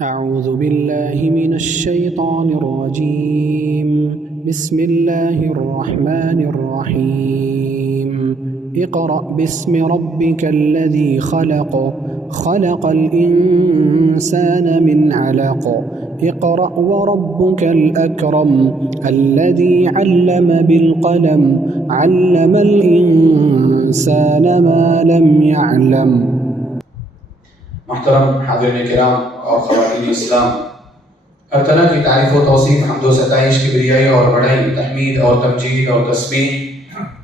أعوذ بالله من الشيطان الرجيم. بسم الله الرحمن الرحيم. اقرأ باسم ربك الذي خلق خلق الإنسان من علق اقرأ وربك الأكرم الذي علم بالقلم علم الإنسان ما لم يعلم. محترم حاضرین کرام اور خواتین اسلام، ہر طرح کی تعریف و توصیف، حمد و ستائش، کبریائی اور بڑائی، تحمید اور تمجید اور تسبیح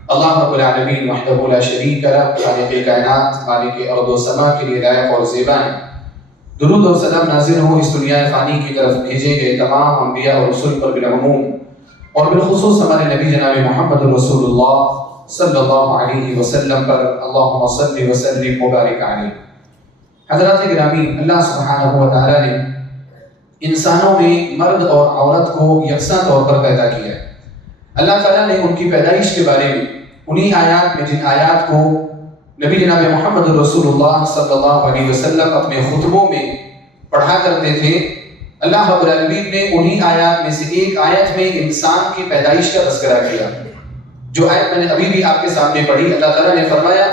اللہ رب العالمین وحدہ لا شریک لہ، خالق کائنات، مالک ارض و سما کے لیے لائق اور زیبا ہے۔ درود اور سلام نازل ہو اس دنیا فانی کی طرف بھیجے گئے تمام انبیاء اور رسول پر بالعموم، اور بالخصوص ہمارے نبی جناب محمد رسول اللہ صلی اللہ علیہ وسلم پر، اللہم صلی وسلم مبارک علیہ۔ حضرات گرامی، اللہ سبحانہ و تعالیٰ نے انسانوں میں مرد اور عورت کو یکساں طور پر پیدا کیا ہے۔ اللہ تعالیٰ نے ان کی پیدائش کے بارے میں انہی آیات میں، جن آیات کو نبی جناب محمد رسول اللہ صلی اللہ علیہ وسلم اپنے خطبوں میں پڑھا کرتے تھے، اللہ رب العالمین نے انہی آیات میں سے ایک آیت میں انسان کی پیدائش کا تذکرہ کیا۔ جو آیت میں نے ابھی بھی آپ کے سامنے پڑھی، اللہ تعالیٰ نے فرمایا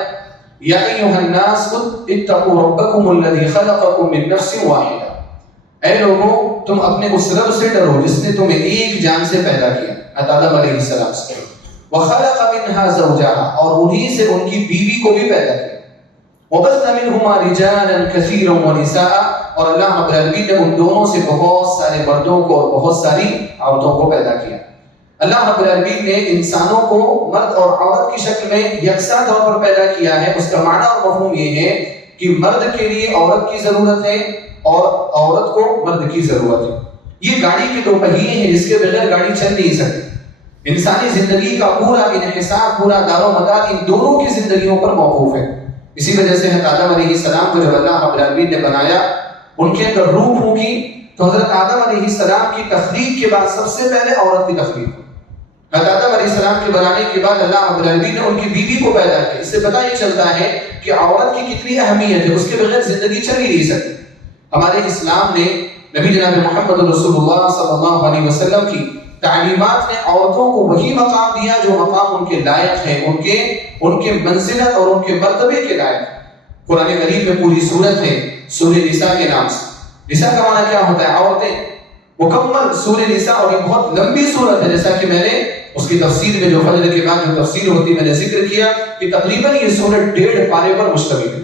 یا ایھا الناس اتقوا ربکم الذی خلقکم من نفس واحدہ، اے لوگوں تم اپنے اس رب سے ڈرو جس نے تمہیں ایک جان سے پیدا کیا، آدم علیہ السلام سے، وخلق منها زوجها، اور انہی سے ان کی بیوی کو بھی پیدا کیا، وبث منہما رجالا کثیرا ونساء، اور اللہ رب العالمین نے ان دونوں سے بہت سارے مردوں کو اور بہت ساری عورتوں کو پیدا کیا۔ اللہ رب العالمین نے انسانوں کو مرد اور عورت کی شکل میں یکساں طور پر پیدا کیا ہے۔ اس کا معنی اور مفہوم یہ ہے کہ مرد کے لیے عورت کی ضرورت ہے اور عورت کو مرد کی ضرورت ہے۔ یہ گاڑی کے دو پہیے ہیں جس کے بغیر گاڑی چل نہیں سکتی۔ انسانی زندگی کا پورا انحصار، پورا دار و مدار ان دونوں کی زندگیوں پر موقوف ہے۔ اسی وجہ سے حضرت آدم علیہ السلام کو جب اللہ رب العالمین نے بنایا، ان کے اندر روح پھونکی، تو حضرت آدم علیہ السلام کی تخلیق کے بعد سب سے پہلے عورت کی تخلیق ہوئی۔ حضرت آدم علیہ السلام کے بنانے کے بعد اللہ رب العالمین نے ان کی بیوی کو پیدا کیا۔ اس سے پتہ یہ چلتا ہے کہ عورت کی کتنی اہمیت ہے، اس کے بغیر زندگی چل ہی نہیں سکتی۔ ہمارے اسلام نے نبی جناب محمد رسول اللہ صلی اللہ علیہ وسلم کی تعلیمات نے عورتوں کو وہی مقام دیا جو مقام ان کے لائق ہے، ان کے منزلت اور ان کے مرتبے کے لائق ہے۔ قرآن کریم میں پوری سورت ہے سورہ نساء کے نام سے۔ نساء کا معنی کیا ہوتا ہے؟ عورتیں۔ مکمل سورہ نساء، اور یہ بہت لمبی سورت ہے، جیسا کہ میں نے اس کی تفسیر میں جو فجر کے بعد جو تفسیر ہوتی میں نے ذکر کیا کہ تقریباً یہ سورت 1.5 پارے پر مشتمل ہے۔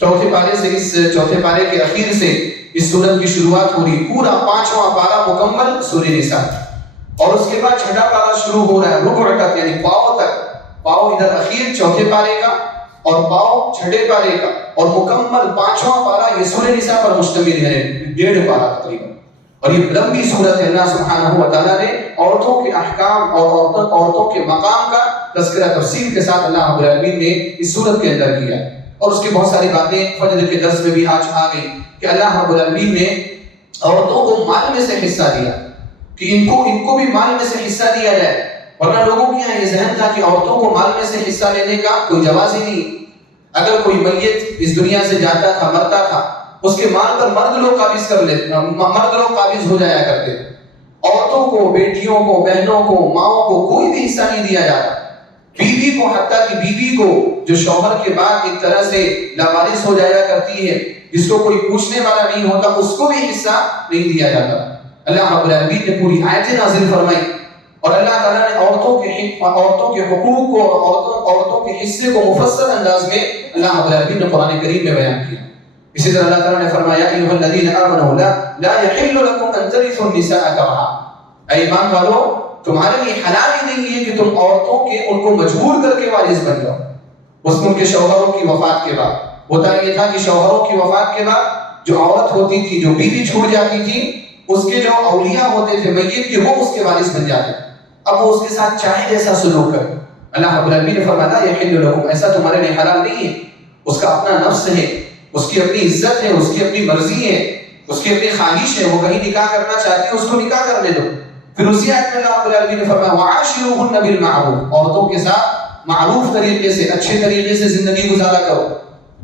چوتھے پارے سے، اس چوتھے پارے کے اخیر سے اس سورت کی شروعات ہو رہی، پورا 5واں پارا مکمل سورہ نساء، اور اس کے بعد 6واں پارا شروع ہو رہا ہے ربع تک، یعنی پاؤ تک۔ پاؤ ادھر اخیر چوتھے پارے کا اور پاؤ 6 پارے کا، اور مکمل 5واں پارا یہ سورہ نساء پر مشتمل ہے، 1.5 پارا تقریباً۔ اور یہ لمبی صورت ہے۔ اللہ سبحانہ و تعالیٰ نے عورتوں کے احکام اور عورتوں کے مقام کا تذکرہ تفصیل کے ساتھ اللہ رب العالمین نے اس صورت کے اندر کیا، اور اس کی بہت ساری باتیں فجر کے درس میں بھی آج آ گئی کہ اللہ رب العالمین نے عورتوں کو مال میں سے حصہ دیا، کہ ان کو بھی مال میں سے حصہ دیا جائے، ورنہ لوگوں کے یہاں یہ ذہن تھا کہ عورتوں کو مال میں سے حصہ لینے کا کوئی جواز ہی نہیں۔ اگر کوئی میت اس دنیا سے جاتا تھا، مرتا تھا، اس کے مال پر مرد لوگ قابض ہو جایا کرتے۔ عورتوں کو، بیٹیوں کو، بہنوں کو، ماؤں کو کوئی بھی حصہ نہیں دیا جاتا۔ بیوی کو، حتیٰ کہ بیوی کو جو شوہر کے بعد ایک طرح سے لاوارث ہو جایا کرتی ہے، جس کو کوئی پوچھنے والا نہیں ہوتا، اس کو بھی حصہ نہیں دیا جاتا۔ اللہ رب العالمین نے پوری آیتیں نازل فرمائی، اور اللہ تعالیٰ نے عورتوں کے حقوق کو اور عورتوں کے حصے کو مفصل انداز میں اللہ رب العالمین نے قرآن کریم میں بیان کیا۔ اسی طرح اللہ تعالیٰ نے فرمایا ایھا الذین آمنوا لا یحل لکم ان ترثوا النساء کرہا، اے ایمان والو تمہارے لیے حلال ہی نہیں ہے کہ تم عورتوں کے ان کو مجبور کر کے وارث بن جاؤ۔ اس میں ان کے شوہروں کی وفات کے بعد ہوتا یہ تھا کہ شوہروں کی وفات کے بعد جو عورت ہوتی تھی، جو بیوی چھوٹ جاتی تھی، اس کے جو اولیاء ہوتے تھے میت کے، وہ اس کے وارث بن جاتے۔ اب وہ اس کے ساتھ چاہے جیسا سلوک کرے۔ اللہ رب العالمین نے فرمایا یحل لکم، ایسا تمہارے لیے حلال نہیں ہے۔ اس کا اپنا نفس ہے، اس کی اپنی عزت ہے، اس کی اپنی مرضی ہے، اس کی اپنی خواہش ہے، وہ کہیں نکاح کرنا چاہتی ہے، اس کو نکاح کرنے دو۔ پھر اسی آیت میں اللہ رب العالمین نے فرمایا وعاشروہن بالمعروف، عورتوں کے ساتھ معروف طریقے سے، اچھے طریقے سے زندگی گزارا کرو،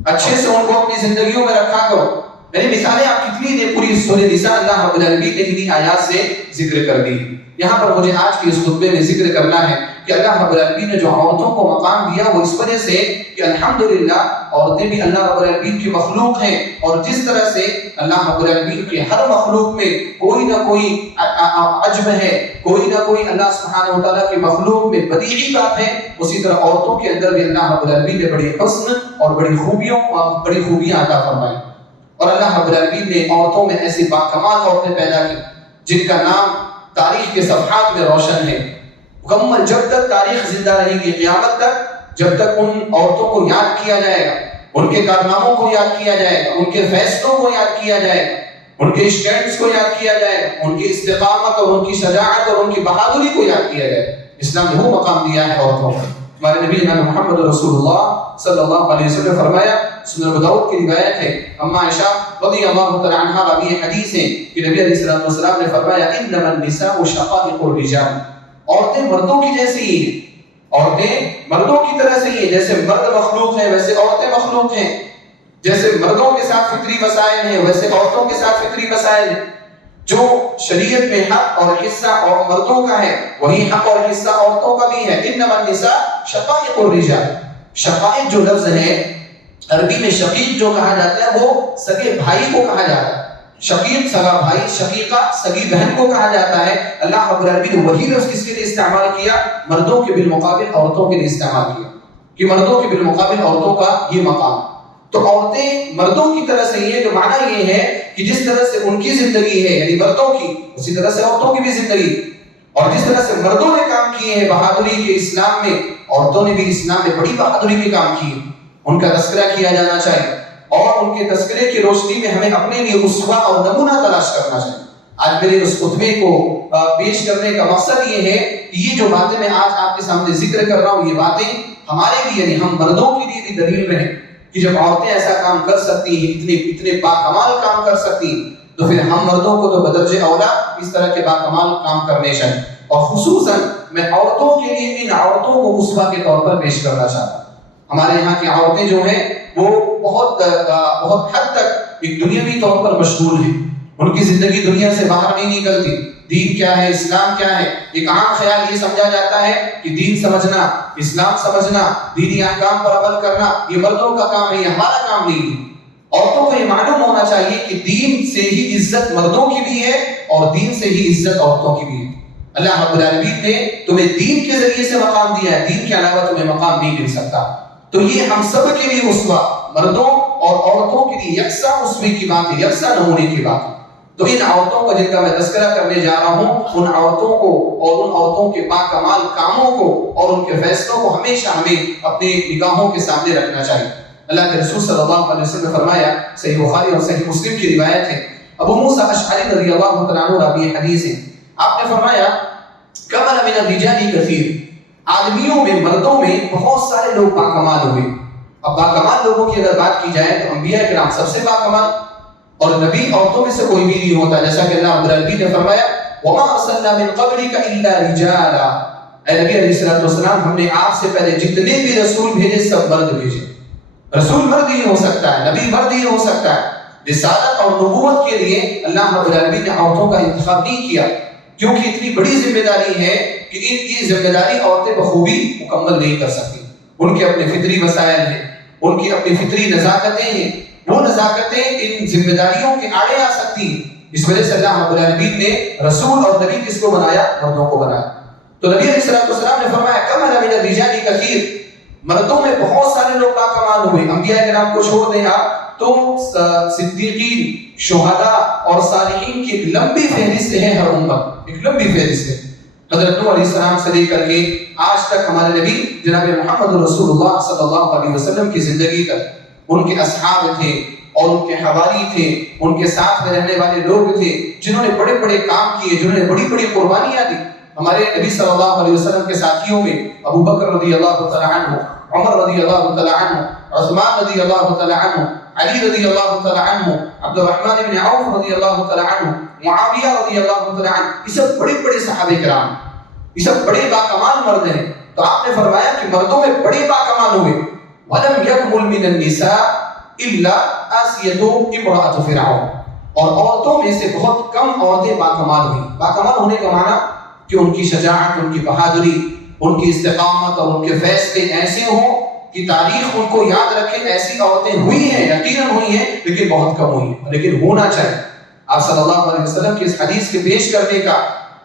اچھے سے ان کو اپنی زندگیوں میں رکھا کرو۔ یعنی مثالیں آپ کتنی دیں، پوری سورہ نساء اللہ رب العالمین نے انہی آیات سے ذکر کر دی۔ یہاں پر مجھے آج کی اس خطبے میں ذکر کرنا ہے کہ اللہ رب العالمین نے جو عورتوں کو مقام دیا وہ اس وجہ سے کہ الحمدللہ عورتیں بھی اللہ رب العالمین کی مخلوق ہیں، اور جس طرح سے اللہ رب العالمین کی ہر مخلوق میں کوئی نہ کوئی عجب ہے، کوئی نہ کوئی اللہ سبحانہ وتعالیٰ کی مخلوق میں بدیعی بات ہے، اسی طرح عورتوں کے اندر بھی اللہ رب العالمین نے بڑی حسن اور بڑی خوبیاں عطا فرمائی۔ اور اللہ رب العالمین نے عورتوں میں ایسی باکمال عورتیں پیدا کی جن کا نام تاریخ کے صفحات میں روشن ہے، مکمل جب تک تاریخ زندہ رہے گی، قیامت تک جب تک ان عورتوں کو یاد کیا جائے گا، ان کے کارناموں کو یاد کیا جائے گا، ان کے فیصلوں کو یاد کیا جائے گا، ان کے اسٹینڈز کو یاد کیا جائے گا، ان کی استقامت اور ان کی شجاعت اور ان کی بہادری کو یاد کیا جائے گا۔ اسلام نے وہ مقام دیا ہے عورتوں کو۔ ہمارے نبی جناب محمد رسول اللہ صلی اللہ علیہ وسلم نے فرمایا، سنن ابو داؤد کی روایت ہے، اما عائشہ رضی اللہ تعالی عنہا راوی حدیث ہے کہ نبی علیہ السلام نے فرمایا، انما النساء شقائق الرجال، عورتیں مردوں کی جیسی ہی ہیں، عورتیں مردوں کی طرح سے ہی ہیں، جیسے مرد مخلوق ہیں ویسے عورتیں مخلوق ہیں، جیسے مردوں کے ساتھ فطری مسائل ہیں ویسے عورتوں کے ساتھ فطری مسائل ہیں۔ جو شریعت میں حق اور حصہ اور مردوں کا ہے وہی حق اور حصہ عورتوں کا بھی ہے۔ انما النساء شقائق الرجال، شقائق جو لفظ ہے عربی میں شقیق جو کہا جاتا ہے وہ سگے بھائی کو کہا جاتا ہے، شقیق سگا بھائی، شقیقہ سگی بہن کو کہا جاتا ہے۔ اللہ رب العالمین نے وہی لفظ کس کے لیے استعمال کیا؟ مردوں کے بالمقابل عورتوں کے لیے استعمال کیا، کہ مردوں کے بالمقابل عورتوں کا یہ مقام۔ تو عورتیں مردوں کی طرح سے ہی ہیں، جو معنی یہ ہے کہ جس طرح سے ان کی زندگی ہے یعنی مردوں کی، اسی طرح سے عورتوں کی بھی زندگی، اور جس طرح سے مردوں نے کام کیے ہیں بہادری کے اسلام میں، عورتوں نے بھی اسلام میں بڑی بہادری کے کام کیے، ان کا تذکرہ کیا جانا چاہیے، اور ان کے تذکرے کی روشنی میں ہمیں اپنے لیے اسوہ اور نمونہ تلاش کرنا چاہیے۔ آج میرے اس خطبے کو پیش کرنے کا مقصد یہ ہے کہ یہ جو باتیں میں آج آپ کے سامنے ذکر کر رہا ہوں، یہ باتیں ہمارے لیے یعنی ہم مردوں کے لیے بھی دلیل رہیں کہ جب عورتیں ایسا کام کر سکتی ہیں، اتنے باکمال کام کر سکتی ہیں، تو پھر ہم مردوں کو تو بدرجہ اولا اس طرح کے باکمال کام کرنے چاہیے۔ اور خصوصاً میں عورتوں کے لیے ان عورتوں کو اسوہ کے طور پر پیش کرنا چاہتا ہوں۔ ہمارے یہاں کی عورتیں جو ہیں وہ بہت حد تک ایک دنیاوی طور پر مشغول ہیں، ان کی زندگی دنیا سے باہر نہیں نکلتی۔ دین کیا ہے، اسلام کیا ہے، ایک عام خیال یہ سمجھا جاتا ہے کہ دین سمجھنا، اسلام سمجھنا، دینی احکام پر عمل کرنا یہ مردوں کا کام ہے، یہ ہمارا کام نہیں ہے۔ عورتوں کو یہ معلوم ہونا چاہیے کہ دین سے ہی عزت مردوں کی بھی ہے اور دین سے ہی عزت عورتوں کی بھی ہے۔ اللہ رب العالمین نے تمہیں دین کے ذریعے سے مقام دیا ہے، دین کے علاوہ تمہیں مقام نہیں مل سکتا۔ تو یہ ہم سب کے لیے اسوہ، مردوں اور عورتوں کے لیے یکساں اسوے کی بات ہے، یکساں نمونے کی بات ہے۔ تو ان عورتوں کا جن کا میں تذکرہ کرنے جا رہا ہوں، ان عورتوں کو اور ان عورتوں کے باکمال کاموں کو اور ان کے فیصلوں کو ہمیشہ ہمیں اپنی نگاہوں کے سامنے رکھنا چاہیے۔ اللہ کے رسول صلی اللہ علیہ وسلم نے فرمایا، صحیح بخاری اور صحیح مسلم کی روایت ہے، ابو موسیٰ اشعری رضی اللہ تعالیٰ عنہ راوی حدیث ہے، آپ نے فرمایا کمل من الرجال کثیر، آدمیوں میں مردوں میں بہت سارے لوگ باکمال ہوئے۔ اب باکمال لوگوں کی اگر بات کی جائے تو انبیاء کرام سب سے باکمال، اور نبی عورتوں میں سے کوئی بھی نہیں ہوتا، جیسا کہ اللہ رب العالمین نے فرمایا وَمَا أَرْسَلْنَا مِن قَبْلِكَ إِلَّا رِجَالًا، اے نبی علیہ السلام ہم نے آپ سے پہلے جتنے بھی رسول بھیجے سب مرد بھیجے۔ رسول مرد ہی ہو سکتا ہے، نبی مرد ہی ہو سکتا ہے۔ رسالت اور نبوت کے لیے اللہ رب العالمین نے عورتوں کا انتخاب نہیں کیا، کیونکہ اتنی بڑی ذمہ داری ہے کہ ان کی ذمہ داری عورتیں بخوبی مکمل نہیں کر سکتی۔ ان کے اپنے فطری مسائل ہیں، ان کی اپنی فطری نزاکتیں ہیں، وہ نزاکتیں ان ذمہ داریوں کے آڑے آ سکتی ہیں۔ اس وجہ سے اللہ رب العالمین نے رسول اور نبی کس کو بنایا؟ مردوں کو بنایا۔ تو نبی علیہ السلام نے فرمایا کمل من الرجال کثیر، مردوں میں بہت سارے لوگ باکمال ہوئے۔ انبیاء کرام کو چھوڑ دیں آپ تو صدیقین، شہداء اور صالحین کی ایک لمبی فہرست ہے، ہر امت ایک لمبی فہرست ہے۔ حضرت نوح علیہ السلام سے لے کر کے آج تک ہمارے نبی جناب محمد رسول اللہ صلی اللہ علیہ وسلم کی زندگی تک ان کے اصحاب تھے اور ان کے حواری تھے، ان کے ساتھ میں رہنے والے لوگ تھے جنہوں نے بڑے بڑے کام کیے، جنہوں نے بڑی بڑی قربانیاں دی۔ ہمارے نبی صلی اللہ علیہ وسلم کے ساتھیوں میں ابو بکر رضی اللہ تعالی عنہ، عمر رضی اللہ تعالی عنہ، عثمان رضی اللہ تعالی عنہ، علی رضی اللہ تعالی عنہ، عبد الرحمن بن عوف رضی اللہ تعالی عنہ، معاویہ رضی اللہ تعالی عنہ، یہ سب بڑے بڑے صحابہ کرام، یہ سب بڑے باکمال مرد ہیں۔ تو آپ نے فرمایا کہ مردوں میں بڑے باکمال ہوئے۔ وَلَمْ يَكْمُلْ مِنَ النِّسَاءِ، الا آسیۃ امرأۃ فرعون، اور عورتوں میں سے بہت کم عورتیں باکمال ہوئیں۔ باکمال ہونے کا معنی کہ ان کی شجاعت، ان کی بہادری، ان کی استقامت اور ان کے فیصلے ایسے ہوں کہ تاریخ ان کو یاد رکھے۔ ایسی عورتیں ہوئی ہیں، یقیناً ہوئی ہیں، لیکن بہت کم ہوئی ہیں، لیکن ہونا چاہیے۔ آپ صلی اللہ علیہ وسلم کی اس حدیث کے پیش کرنے کا،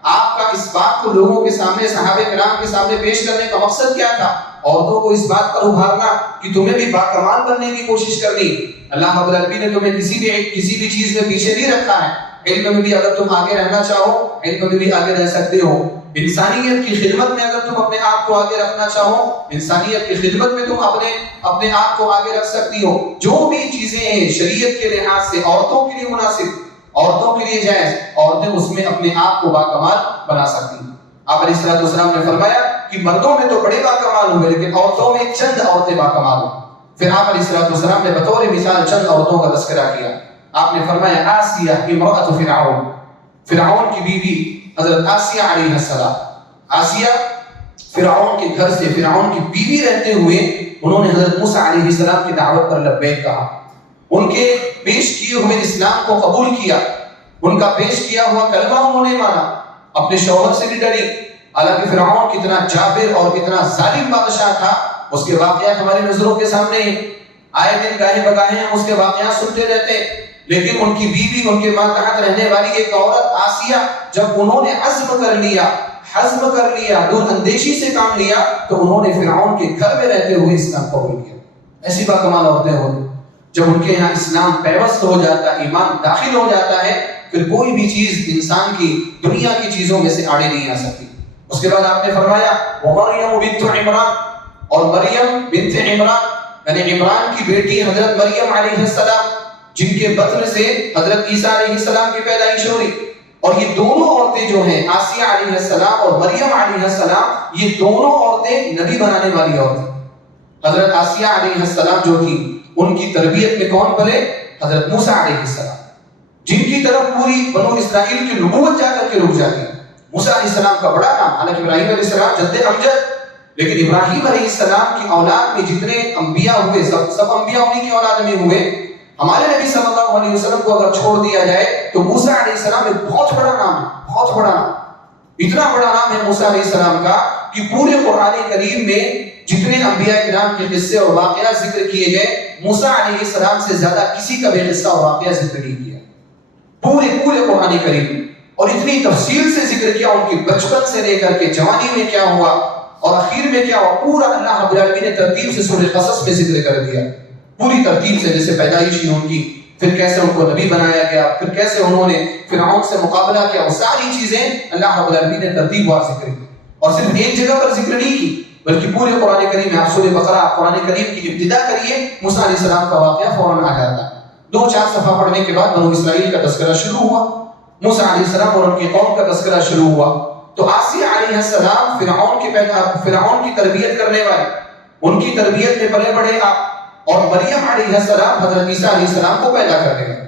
آپ کا اس بات کو لوگوں کے سامنے، صحابہ کرام کے سامنے پیش کرنے کا مقصد کیا تھا؟ عورتوں کو اس بات پر ابھارنا کہ تمہیں بھی باکمال بننے کی کوشش کرنی۔ اللہ رب العالمین نے تمہیں کسی بھی چیز میں پیچھے نہیں رکھا ہے۔ علم میں بھی اگر تم آگے رہنا چاہو، علم میں بھی آگے رہ سکتے ہو۔ انسانیت کی خدمت میں اگر تم اپنے آپ کو آگے رکھنا چاہو، انسانیت کی خدمت میں تم اپنے آپ کو آگے رکھ سکتی ہو۔ جو بھی چیزیں ہیں شریعت کے لحاظ سے عورتوں کے لیے مناسب، عورتوں کے لیے جائز، عورتیں اس میں اپنے آپ کو باکمال بنا سکتی ہیں۔ آپ علیہ الصلوۃ والسلام نے فرمایا کہ مردوں میں تو بڑے باکمال ہوئے، لیکن عورتوں میں چند عورتیں باکمال ہوئیں۔ پھر آپ علیہ الصلوۃ والسلام نے بطور مثال چند عورتوں کا تذکرہ کیا۔ آپ نے فرمایا آسیہ امرأۃ فرعون، فرعون کی بیوی حضرت آسیہ علیہ السلام۔ آسیہ فرعون کے گھر سے فرعون کی بیوی رہتے ہوئے انہوں نے حضرت موسیٰ علیہ السلام کی دعوت پر لبیک کہا، ان کے پیش کیے ہوئے اسلام کو قبول کیا، ان کا پیش کیا ہوا کلمہ انہوں نے مانا، اپنے شوہر سے بھی ڈری۔ حالانکہ فرعون کتنا جابر اور کتنا ظالم بادشاہ تھا، اس کے واقعات ہماری نظروں کے سامنے ہیں، آئے دن گاہے بگاہے ہم اس کے واقعات سنتے رہتے ہیں۔ لیکن ان کی بیوی، ان کے ماتحت رہنے والی ایک عورت آسیہ، جب انہوں نے عزم کر لیا، دور اندیشی سے کام لیا، تو انہوں نے فرعون کے گھر میں رہتے ہوئے اسلام قبول کیا۔ ایسی باکمال عورتیں ہوتی، جب ان کے یہاں اسلام پیوست ہو جاتا ہے، ایمان داخل ہو جاتا ہے، پھر کوئی بھی چیز انسان کی دنیا کی چیزوں میں سے آڑے نہیں آ سکتی۔ اس کے بعد آپ نے فرمایا وَمَرْيَمُ بِنْتُ عِمْرَانَ، اور مریم بنت عمران، یعنی عمران کی بیٹی حضرت مریم علیہ السلام، جن کے بطن سے حضرت عیسیٰ علیہ السلام کی پیدائش ہوئی۔ اور یہ دونوں عورتیں جو ہیں، آسیہ علیہ السلام اور مریم علیہ السلام، یہ دونوں عورتیں نبی بنانے والی عورتیں۔ حضرت آسیہ علیہ السلام جو تھی، ان کی تربیت میں کون پلے؟ حضرت موسیٰ علیہ السلام، جن کی طرف پوری بنو اسرائیل کی نبوت جا کر کے رک جاتی ہے۔ موسیٰ علیہ السلام کا بڑا نام، حالانکہ ابراہیم علیہ السلام جد امجد، لیکن ابراہیم علیہ السلام کی اولاد میں جتنے انبیاء ہوئے، سب انبیاء انہی کی اولاد میں ہوئے۔ ہمارے نبی صلی اللہ علیہ وسلم کو اگر چھوڑ دیا جائے تو موسیٰ علیہ السلام ایک بہت بڑا نام ہے، بہت بڑا نام، اتنا بڑا نام ہے موسیٰ علیہ السلام کا کہ پورے قرآن کریم میں جتنے انبیاء کرام کے قصے اور واقعات ذکر کیے گئے، موسیٰ علیہ السلام سے زیادہ کسی کا بھی قصہ اور واقعہ ذکر نہیں کیا پورے قرآن کریم میں، اور اتنی تفصیل سے ذکر کیا، ان کی بچپن سے لے کر کے جوانی میں کیا ہوا اور اخیر میں کیا ہوا، پورا اللہ رب العالمین نے ترتیب سے سورہ قصص میں ذکر کر دیا، پوری ترتیب سے، جیسے پیدائش ہی ان کی، پھر کیسے ان کو نبی بنایا گیا، پھر کیسے انہوں نے فرعون سے مقابلہ کیا، وہ ساری چیزیں اللہ رب العالمین نے ترتیب وار ذکر کی، اور صرف ایک جگہ پر ذکر نہیں کی بلکہ پورے قرآن کریم میں۔ آپ سورہ بقرہ، قرآن کریم کی ابتدا کریے، موسیٰ علیہ السلام کا واقعہ فوراً آ جاتا ہے۔ 2-4 صفحہ پڑھنے کے بعد بنو اسرائیل کا تذکرہ شروع ہوا، موسیٰ علیہ السلام اور ان کی قوم کا تذکرہ شروع ہوا۔ تو آسیہ علیہ السلام فرعون کی تربیت کرنے والے، ان کی تربیت میں پلے بڑھے آپ، اور مریم علیہ السلام حضرت عیسیٰ علیہ السلام کو پیدا کرنے والے۔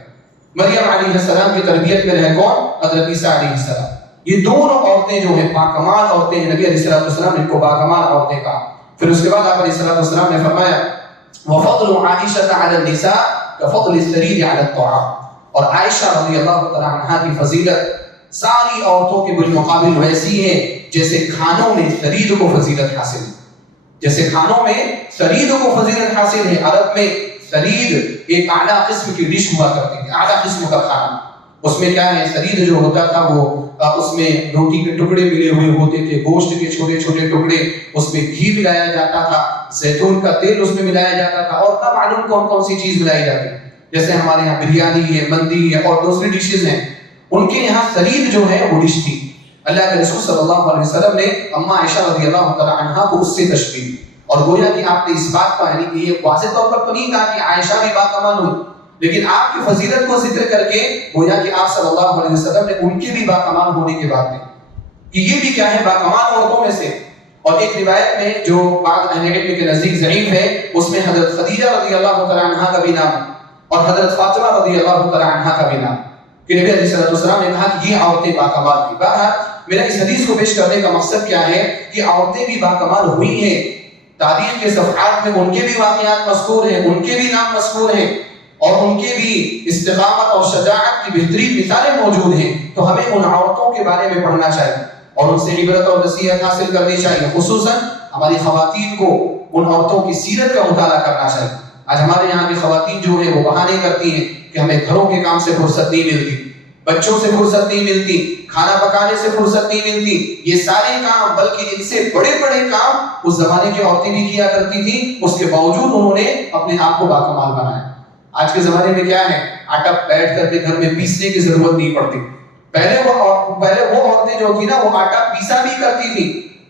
مریم علیہ السلام کی تربیت میں رہے کون؟ حضرت عیسیٰ علیہ السلام۔ یہ دونوں عورتیں جو ہیں باکمال عورتیں ہیں، نبی علیہ السلام نے ان کو باکمال عورتیں کہا۔ پھر اس کے بعد آپ علیہ السلام نے فرمایا وَفَضْلُ عَائِشَةَ عَلَى النِّسَاءِ كَفَضْلِ الثَّرِيدِ عَلَى الطَّعَامِ، اور عائشہ رضی اللہ تعالیٰ عنہا کی فضیلت ساری عورتوں کے بالمقابل ویسی ہے جیسے کھانوں میں ثرید کو فضیلت حاصل ہے، جیسے کھانوں میں ثرید کو فضیلت حاصل ہے۔ عرب میں ثرید ایک اعلیٰ قسم کی ڈش ہوا کرتی تھی، اعلیٰ قسم کا کھانا۔ اس میں کیا ہے، ثرید جو ہوتا تھا وہ اس میں روٹی کے ٹکڑے ملے ہوئے ہوتے تھے، گوشت کے چھوٹے چھوٹے ٹکڑے، اس میں گھی ملایا جاتا تھا، زیتون کا تیل اس میں ملایا جاتا تھا، اور نہ معلوم کون کون سی چیز ملائی جاتی ہے، جیسے ہمارے یہاں بریانی ہے، مندی ہے اور دوسری ڈشز ہیں، ان کے یہاں ثرید جو ہے وہ ڈش تھی۔ اللہ کے رسول صلی اللہ علیہ وسلم نے اما عائشہ رضی اللہ تعالیٰ عنہا کو اس سے تشبیہ، اور گویا کہ آپ نے اس بات کا، یعنی کہ یہ واضح طور پر تو نہیں کہا کہ عائشہ بھی باکمال ہوئی، لیکن آپ کی فضیلت کو ذکر کر کے گویا کہ آپ صلی اللہ علیہ وسلم نے ان کے بھی باکمال ہونے کے بعد میں کہ یہ بھی کیا ہے، باکمال عورتوں میں سے۔ اور ایک روایت میں جو بعض اہل علم کے نزدیک ضعیف ہے، اس میں حضرت خدیجہ رضی اللہ تعالیٰ عنہا کا بھی نام ہے اور حضرت فاطمہ رضی اللہ تعالیٰ عنہا کا بھی نام، کہ نبی علیہ السلام نے کہا کہ یہ عورتیں باکمال تھیں۔ بہرحال میرا اس حدیث کو پیش کرنے کا مقصد کیا ہے کہ عورتیں بھی باکمال ہوئی ہیں، تاریخ کے صفحات میں ان کے بھی واقعات مذکور ہیں، ان کے بھی نام مذکور ہیں، اور ان کے بھی استقامت اور شجاعت کی بہترین مثالیں موجود ہیں. تو ہمیں ان عورتوں کے بارے میں پڑھنا چاہیے اور ان سے عبرت اور نصیحت حاصل کرنی چاہیے. خصوصاً ہماری خواتین کو ان عورتوں کی سیرت کا مطالعہ کرنا چاہیے. آج ہمارے یہاں کی خواتین جو ہیں وہ بہانے کرتی ہیں کہ ہمیں گھروں کے کام سے فرصت نہیں ملتی، بچوں سے فرصت نہیں ملتی، کھانا پکانے سے فرصت نہیں ملتی. یہ سارے کام، بلکہ ان سے بڑے بڑے کام اس زمانے کی عورتیں بھی کیا کرتی تھیں، اس کے باوجود انہوں نے اپنے آپ کو باکمال بنایا. آج کے زمانے میں کیا ہے، آٹا بیٹھ کر کے گھر میں پیسنے کی ضرورت نہیں پڑتی. پہلے وہ عورتیں جو تھی نا، وہ آٹا پیسا بھی کرتی تھی،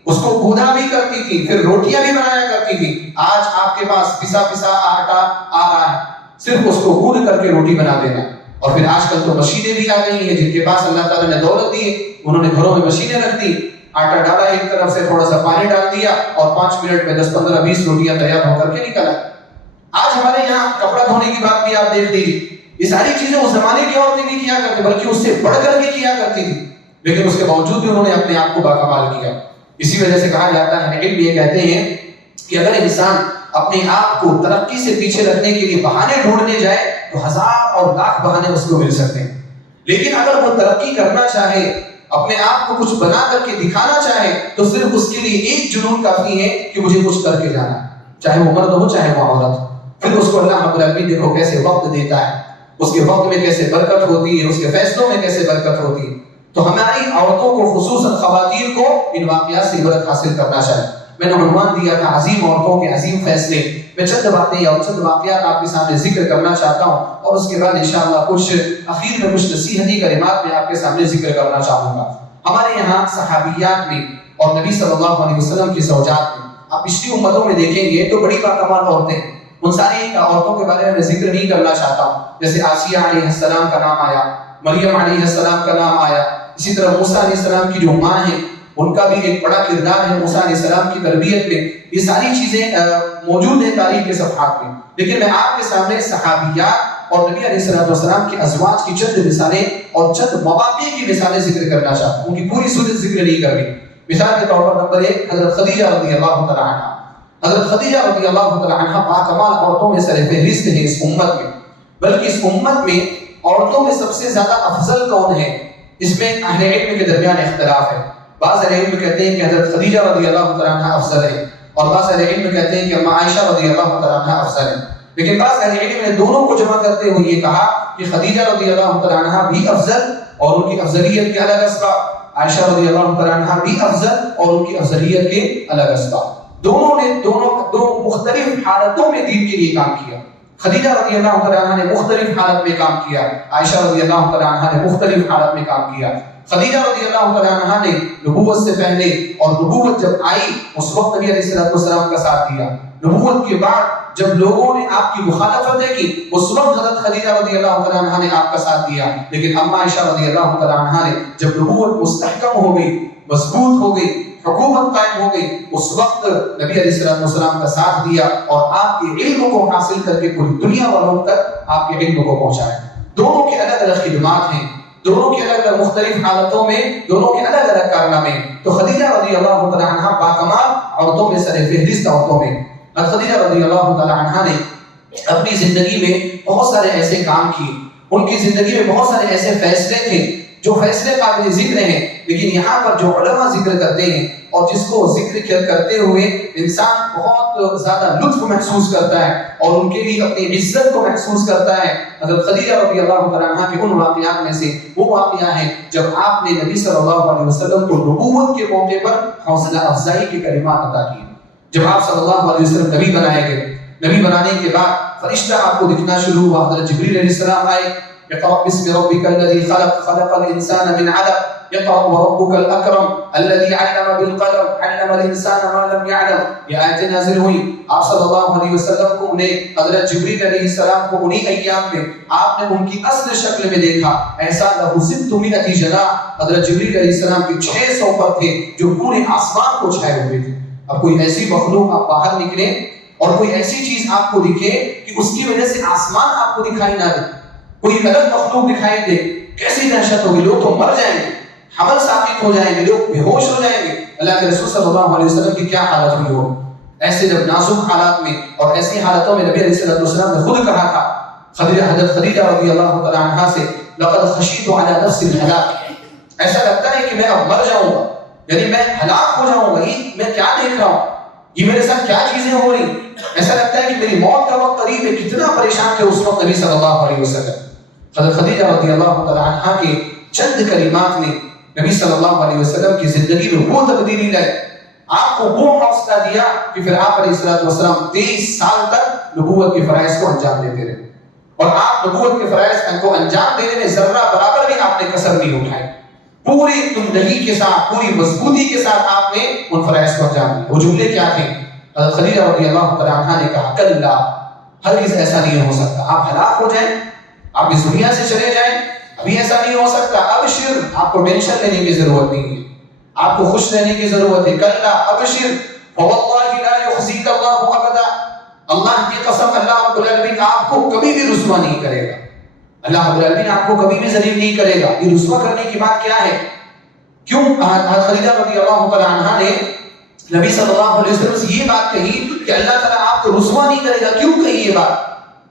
اس کو گودا بھی کرتی تھی، پھر روٹیاں بھی بنایا کرتی تھی. آج آپ کے پاس پسا آٹا آ رہا ہے، صرف اس کو گود کر کے روٹی بنا دینا. اور پھر آج کل تو مشینیں بھی آ گئی ہیں، جن کے پاس اللہ تعالیٰ نے دولت دی ہے، انہوں نے گھروں میں مشینیں رکھ دی. آٹا ڈالا ایک طرف سے، تھوڑا سا پانی ڈال دیا، اور 5 منٹ میں 10 15 20 روٹیاں تیار ہو کر کے نکل آئی. آج ہمارے یہاں کپڑا دھونے کی بات بھی آپ دیکھ لیجیے. یہ ساری چیزیں اس زمانے کی عورتیں بھی کیا کرتی، بلکہ اس سے بڑھ کر کے کیا کرتی تھی، لیکن اس کے باوجود بھی انہوں نے اپنے آپ کو باکمال کیا. اسی وجہ سے کہا جاتا ہے، علم یہ کہتے ہیں کہ اگر انسان اپنے آپ کو ترقی سے پیچھے رکھنے کے لیے بہانے ڈھونڈنے جائے تو 1000 اور لاکھ بہانے اس کو مل سکتے ہیں. لیکن اگر وہ ترقی کرنا چاہے، اپنے آپ کو کچھ بنا کر کے دکھانا چاہے، تو صرف اس کے لیے ایک جنون کافی ہے کہ مجھے کچھ کر کے جانا ہے، چاہے وہ مرد ہو چاہے وہ عورت. پھر اس کو اللہ رب العالمین دیکھو کیسے وقت دیتا ہے، اس کے وقت میں کیسے برکت ہوتی ہے، اس کے فیصلوں میں کیسے برکت ہوتی ہے. تو ہماری عورتوں کو، خصوصاً خواتین کو، ان واقعات سے عبرت حاصل کرنا چاہیے. میں نے عنوان دیا تھا عظیم عورتوں کے عظیم فیصلے. میں چند باتیں یا چند واقعات آپ کے سامنے ذکر کرنا چاہتا ہوں، اور اس کے بعد انشاءاللہ کچھ اخیر میں کچھ نصیحتی کلمات میں آپ کے سامنے ذکر کرنا چاہوں گا. ہمارے یہاں صحابیات میں اور نبی صلی اللہ علیہ وسلم کی زوجات میں آپ پچھلی امتوں میں دیکھیں گے تو بڑی باکمال عورتیں. ان ساری عورتوں کے بارے میں ذکر نہیں کرنا چاہتا ہوں. جیسے آسیہ علیہ السلام کا نام آیا، مریم علیہ السلام کا نام آیا، اسی طرح موسیٰ علیہ السلام کی جو ماں ہیں ان کا بھی ایک بڑا کردار ہے موسیٰ علیہ السلام کی تربیت میں. یہ ساری چیزیں موجود ہیں تاریخ کے صفحات میں. لیکن میں آپ کے سامنے صحابیات اور نبی علیہ السلام کے ازواج کی چند مثالیں اور چند مواقع کی مثالیں ذکر کرنا چاہتا ہوں. ان کی پوری صورت ذکر نہیں کرنی. مثال کے طور پر نمبر 1 حضرت خدیجہ رضی اللہ تعالی عنہ. حضرت خدیجہ رضی اللہ تعالی عنہ باکمال عورتوں میں سر فہرست ہیں اس امت میں. بلکہ اس امت میں عورتوں میں سب سے زیادہ افضل کون ہے، اس میں اہل علم کے درمیان اختلاف ہے. بعض اہل علم کہتے ہیں کہ حضرت خدیجہ رضی اللہ تعالی عنہ افضل ہے، اور بعض اہل علم کہتے ہیں کہ اما عائشہ رضی اللہ تعالی عنہ افضل ہے. لیکن بعض اہل علم نے دونوں کو جمع کرتے ہوئے یہ کہا کہ خدیجہ رضی اللہ تعالی عنہ بھی افضل، اور ان کی افضلیت کے الگ اسباب. عائشہ رضی اللہ تعالی عنہ بھی افضل، اور ان کی افضلیت کے الگ اسباب. دونوں نے دو مختلف حالتوں میں دین کے لیے کام کیا. خدیجہ رضی اللہ تعالی عنہ نے مختلف حالت میں کام کیا، عائشہ رضی اللہ تعالی عنہ نے مختلف حالت میں کام کیا. خدیجہ رضی اللہ تعالی عنہ نے نبوت سے پہلے اور نبوت جب آئی اس وقت نبی علیہ السلام کا ساتھ دیا. نبوت کے بعد جب لوگوں نے آپ کی مخالفت کی اس وقت حضرت خدیجہ رضی اللہ تعالی عنہ نے آپ کا ساتھ دیا. لیکن اما عائشہ رضی اللہ تعالی عنہ نے جب نبوت مستحکم ہو گئی، مضبوط ہو گئی، حکومت قائم ہو گئی، اس وقت نبی علیہ السلام کا ساتھ دیا اور آپ کے علم کو حاصل کر کے پوری دنیا والوں تک آپ کے علم کو پہنچایا. دونوں کے الگ الگ خدمات ہیں، دونوں کے الگ الگ مختلف حالتوں میں، دونوں کے الگ الگ کارنامے. تو خدیجہ رضی اللہ تعالی عنہ باکمال عورتوں میں سر فہرست عورتوں میں. خدیجہ رضی اللہ تعالی عنہ نے اپنی زندگی میں بہت سارے ایسے کام کیے، ان کی زندگی میں بہت سارے ایسے فیصلے تھے جو فیصلے قابل ذکر ہیں. لیکن یہاں پر جو علماء ذکر کرتے ہیں اور جس کو ذکر کرتے ہوئے انسان بہت زیادہ لطف محسوس کرتا ہے اور ان کے لیے اپنی عزت کو محسوس کرتا ہے. حضرت خدیجہ رضی اللہ تعالی عنہ کے ان واقعات میں سے وہ واقعہ ہے جب آپ نے نبی صلی اللہ علیہ وسلم کو نبوت کے موقع پر حوصلہ افزائی کے کلمات عطا کیے. جب آپ صلی اللہ علیہ وسلم نبی بنائے گئے، نبی بنانے کے بعد فرشتہ آپ کو دکھنا شروع ہوا. حضرت جبریل علیہ السلام آئے، اقرأ باسم ربك الذي خلق، خلق الإنسان من علق، اقرأ وربك الأكرم الذي علم بالقلم، علم الإنسان ما لم يعلم. یہ آیت نازل ہوئی. آپ صلی اللہ علیہ وسلم کو انہیں حضرت جبریل علیہ السلام کو انہی ایام میں آپ نے ان کی اصل شکل میں دیکھا. ایسا لہو 600 جناح، حضرت جبریل علیہ السلام کے 600 پر تھے جو پورے آسمان کو چھائے ہوئے تھے. اب کوئی ایسی مخلوق آپ باہر نکلے اور کوئی ایسی چیز آپ کو دکھے کہ اس کی وجہ سے آسمان آپ کو دکھائی نہ دے، کوئی غلط مخلوق دکھائی دے، کیسی دہشت ہوگی. لوگ تو مر جائیں گے، حمل ثابت ہو جائیں گے، لوگ بے ہوش ہو جائیں گے. اللہ کے رسول صلی اللہ علیہ وسلم کی کیا حالت ہوئی ہوگی. ایسے جب نازک حالات میں اور ایسی حالتوں میں نبی علیہ السلام نے خود کہا تھا حضرت خدیجہ رضی اللہ تعالیٰ عنہ سے لقد خشیت علی نفس الہلاک، ایسا لگتا ہے کہ میں اب مر جاؤں گا، یعنی میں ہلاک ہو جاؤں گا، یہ میں کیا دیکھ رہا ہوں، یہ میرے ساتھ کیا چیزیں ہو رہی، ایسا لگتا ہے کہ میری موت کا وقت قریب ہے۔ کتنا پریشان تھے اس وقت نبی صلی اللہ علیہ وسلم۔ حضرت خدیجہ رضی اللہ تعالیٰ عنہ کے چند کلمات نے نبی صلی اللہ علیہ وسلم کی زندگی میں وہ تبدیلی لائی، آپ کو وہ حوصلہ دیا کہ پھر آپ علیہ السلام 23 سال تک نبوت کے فرائض کو انجام دیتے رہے، اور آپ نبوت کے فرائض کو انجام دینے میں ذرہ برابر بھی آپ نے کسر نہیں اٹھائی، پوری تندگی کے ساتھ پوری مضبوطی کے ساتھ آپ نے ان فرائض کو انجام دیا۔ وہ جملے کیا تھے؟ حضرت خدیجہ رضی اللہ تعالیٰ عنہ نے کہا کلا، ہرگز ایسا نہیں ہو سکتا، آپ ہلاک ہو جائیں، آپ اس دنیا سے چلے جائیں، ابھی ایسا نہیں ہو سکتا، ابشر، آپ کو ٹینشن لینے کی ضرورت نہیں ہے، آپ کو خوش رہنے کی ضرورت ہے، کلا ابشر فواللہ لا یخزیک اللہ ابدا، اللہ کی قسم اللہ رب العالمین آپ کو کبھی بھی رسوا نہیں کرے گا، اللہ رب العالمین آپ کو کبھی بھی ذلیل نہیں کرے گا۔ یہ رسوا کرنے کی بات کیا ہے؟ کیوں حضرت خدیجہ رضی اللہ تعالیٰ عنہ نے نبی صلی اللہ علیہ وسلم سے یہ بات کہی کہ اللہ تعالیٰ آپ کو رسوا نہیں کرے گا، کیوں کہی یہ بات؟